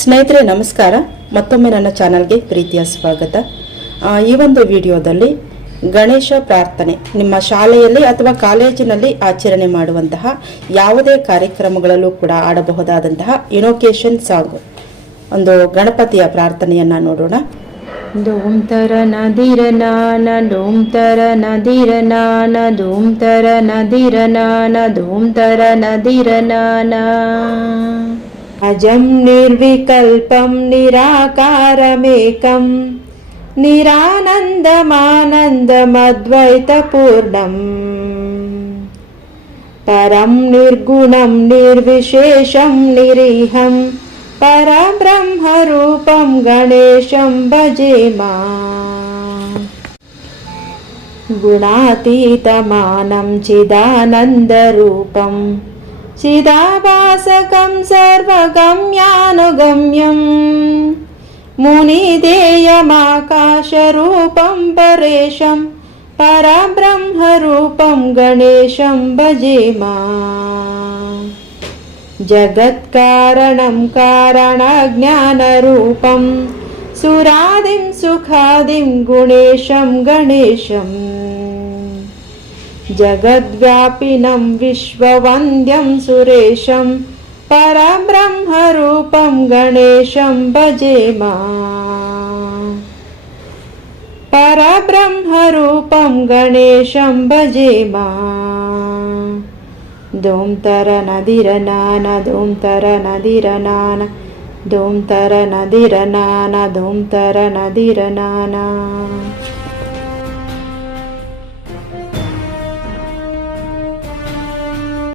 ಸ್ನೇಹಿತರೆ, ನಮಸ್ಕಾರ. ಮತ್ತೊಮ್ಮೆ ನನ್ನ ಚಾನಲ್ಗೆ ಪ್ರೀತಿಯ ಸ್ವಾಗತ. ಈ ಒಂದು ವಿಡಿಯೋದಲ್ಲಿ ಗಣೇಶ ಪ್ರಾರ್ಥನೆ, ನಿಮ್ಮ ಶಾಲೆಯಲ್ಲಿ ಅಥವಾ ಕಾಲೇಜಿನಲ್ಲಿ ಆಚರಣೆ ಮಾಡುವಂತಹ ಯಾವುದೇ ಕಾರ್ಯಕ್ರಮಗಳಲ್ಲೂ ಕೂಡ ಆಡಬಹುದಾದಂತಹ ಇನೋಕೇಶನ್ ಸಾಂಗ್ ಒಂದು ಗಣಪತಿಯ ಪ್ರಾರ್ಥನೆಯನ್ನ ನೋಡೋಣ. ಧೂಮ್ ತರ ನದಿರ ನಾನ ಧೂಮ್ತರ ತರ ನದಿರ ನಾನ ಧೂಮ್ ನದಿರ ನಾನ ಧೂಮ್ ನದಿರ ನಾನ. అజం నిర్వికల్పం నిరాకారమేకం. నిరానందమానందమద్వైతపూర్ణం. పరం నిర్గుణం నిర్విశేషం నిరీహం. పరబ్రహ్మరూపం గణేశం భజేమా గుణాతీతమానం చిదానందరూపం. चिदाभासकं सर्वगम्यानुगम्यम् मुनिदेयमाकाशरूपं परेशं परब्रह्मरूपं गणेशं भजेमा जगत्कारणं कारणज्ञानरूपं सुरादिं सुखादिं गुणेशं गणेशम् जगद्व्यापिनं विश्ववन्द्यं सुरेशं परा ब्रह्मरूपं पराब्रह्मरूपं गणेशं भजे मूम। तर् नदीरनान दूम तर् नदीरनान् दूम तर् नदिरनान धूम तर् नदीरना